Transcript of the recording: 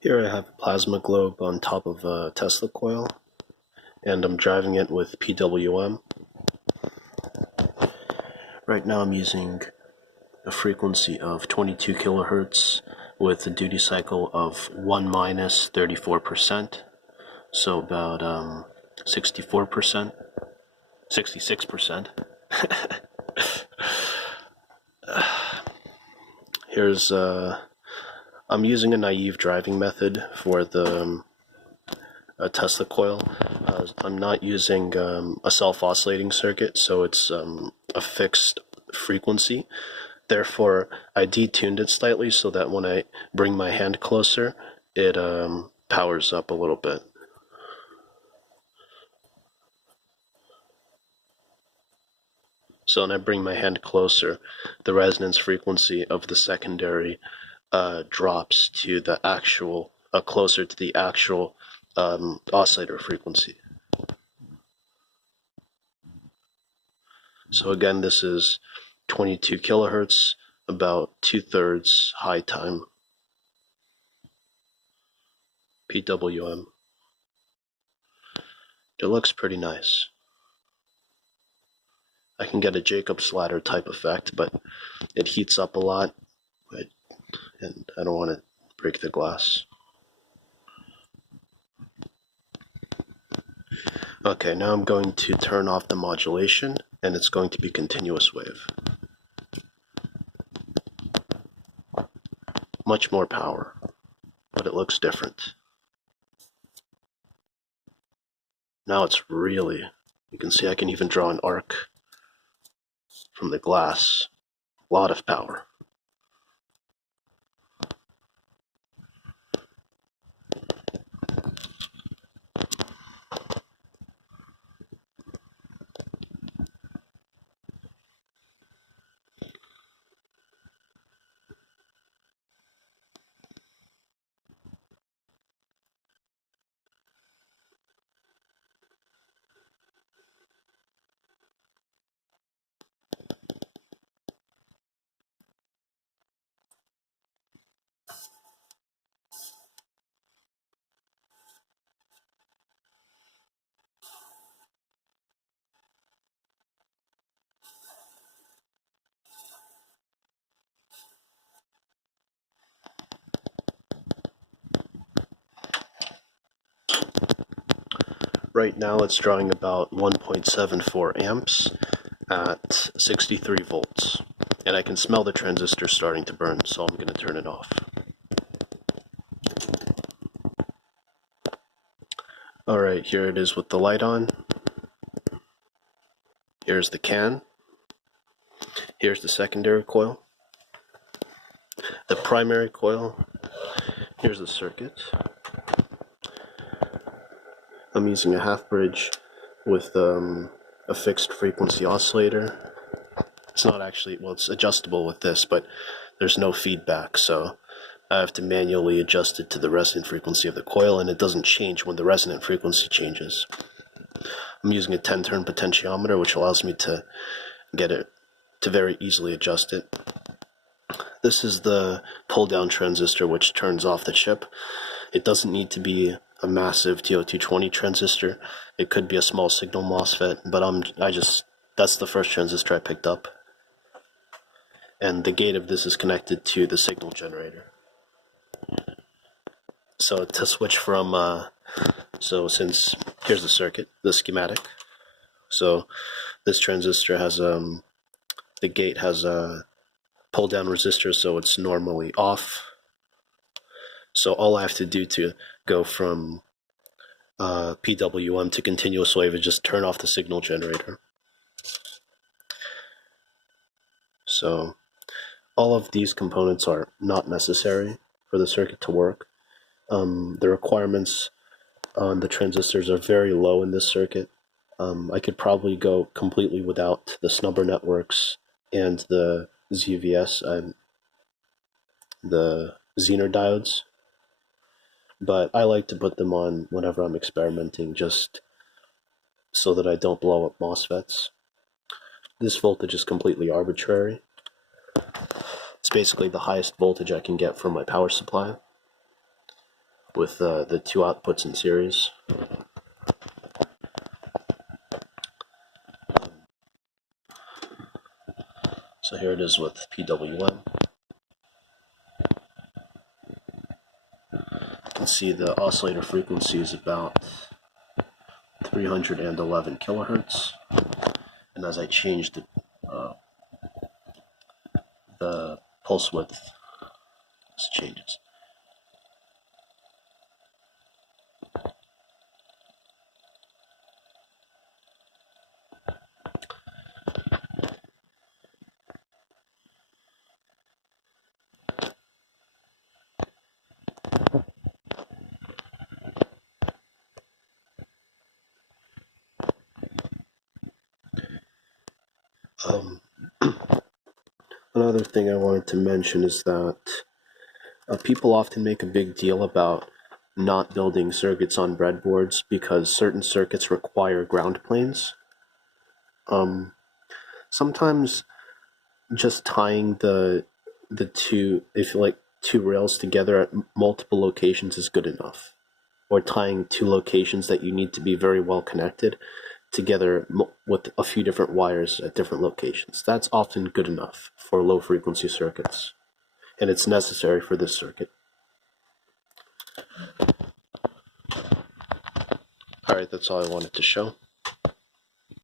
Here I have a plasma globe on top of a Tesla coil, and I'm driving it with PWM. Right now I'm using a frequency of 22 kilohertz with a duty cycle of 1 minus 34%, so about 64%, 66%. Here's I'm using a naive driving method for the Tesla coil. I'm not using a self-oscillating circuit, so it's a fixed frequency. Therefore, I detuned it slightly so that when I bring my hand closer, it powers up a little bit. So when I bring my hand closer, the resonance frequency of the secondary drops to the actual, closer to the actual oscillator frequency. So again, this is 22 kilohertz, about 2/3 high time, PWM. It looks pretty nice. I can get a Jacob's ladder type effect, but it heats up a lot, and I don't want to break the glass. Okay, now I'm going to turn off the modulation, and it's going to be continuous wave. Much more power, but it looks different. Now it's really, you can see I can even draw an arc from the glass. A lot of power. Right now it's drawing about 1.74 amps at 63 volts. And I can smell the transistor starting to burn, so I'm going to turn it off. Alright, here it is with the light on. Here's the can. Here's the secondary coil. The primary coil. Here's the circuit. I'm using a half bridge with a fixed frequency oscillator. It's not actually, well, it's adjustable with this, but there's no feedback, so I have to manually adjust it to the resonant frequency of the coil, and it doesn't change when the resonant frequency changes. I'm using a 10-turn potentiometer, which allows me to get it to very easily adjust it. This is the pull-down transistor, which turns off the chip. It doesn't need to be a massive TO220 transistor. It could be a small signal MOSFET, but that's the first transistor I picked up. And the gate of this is connected to the signal generator. So to switch from, since here's the circuit, the schematic. So this transistor has, the gate has a pull-down resistor, so it's normally off. So all I have to do to go from PWM to continuous wave is just turn off the signal generator. So all of these components are not necessary for the circuit to work. The requirements on the transistors are very low in this circuit. I could probably go completely without the snubber networks and the ZVS and the Zener diodes, but I like to put them on whenever I'm experimenting, just so that I don't blow up MOSFETs. This voltage is completely arbitrary. It's basically the highest voltage I can get from my power supply. with the two outputs in series. So here it is with PWM. You can see the oscillator frequency is about 311 kilohertz, and as I change the pulse width, this changes. Another thing I wanted to mention is that people often make a big deal about not building circuits on breadboards because certain circuits require ground planes. Sometimes just tying the two, if you like, two rails together at multiple locations is good enough, or tying two locations that you need to be very well connected together with a few different wires at different locations. That's often good enough for low frequency circuits, and it's necessary for this circuit. Alright, that's all I wanted to show.